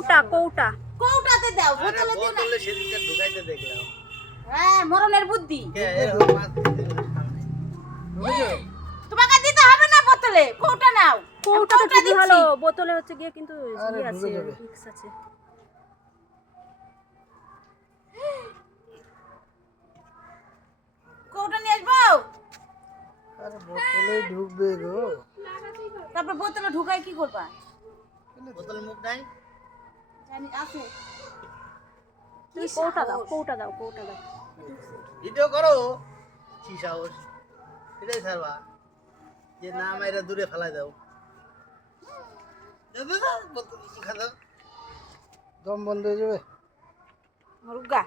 কৌটা কৌটা কৌটাতে দাও, বোতলে দিও না। বোতলে সেদিনকে ঢুকাইতে দেখলাম। হ্যাঁ, মরণের বুদ্ধি। এরকম মাছ দিতে হবে সামনে। তোমাকে দিতে হবে না বোতলে, কৌটা নাও। কৌটাতে কৌটা খুবই দিচ্ছি। ভালো, বোতলে হচ্ছে গিয়ে কিন্তু আরে ইয়ে আছে, ঢুকে যাবে। রিস্ক আছে। কৌটা নিয়ে আসবো। আরে বোতলে ঢুকবে গো। তারপর বোতলে ঢুকাই কি করবা? বোতলে মুখ নাই? জানি আছে। তুমি কৌটা দাও, কৌটা দাও, কৌটা দাও। ভিডিও করো। কি সাহস? এটাই ছাড়বা। যে না মাইরা দূরে ফেলাই দাও। দাও, দাও, দাও, বোতল মুখে দাও। দম বন্ধ হয়ে যাবে। মুরগা।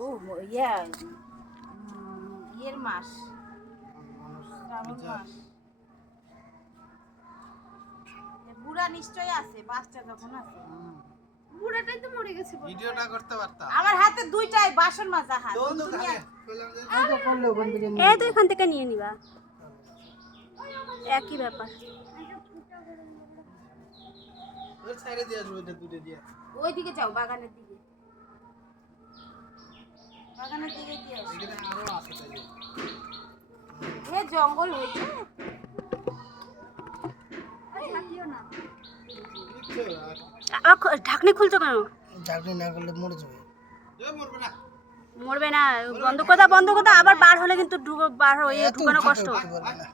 ও ইয়া ইয়ের মাস, শ্রাবণ মাস। এ বুড়া নিশ্চয়ই আছে, বাচ্চা যখন আছে। বুড়াটাই তো মরে গেছে। ভিডিওটা করতে পারতাম। আমার হাতে দুইটাই বাসন মাজা হাত। তো তো তুমি থাকে। কইলাম যে এইটা করলে ওখান থেকে নিয়ে এই তো এখান থেকে নিয়ে নিবা, একই ব্যাপার। ওই সাইডে দিয়ে আসবো, এটা দূরে দিয়ে। ওইদিকে যাও, বাগানের দিকে। বাগানের দিকে দিয়ে আসো। এখানে আরো আছে তাইলে। এ জঙ্গল হয়েছে। বুঝছো? আবার ঢাকনি খুলছো কেন? ঝাঁকনি না করলে মরে যাবে। এ মরবে না। মরবে না, বন্ধ করে দাও, বন্ধ করে দাও। আবার বার হলে কিন্তু বার হয়ে এত ঢুকানো ফাঁকা কষ্ট। উঠতে পারবে না।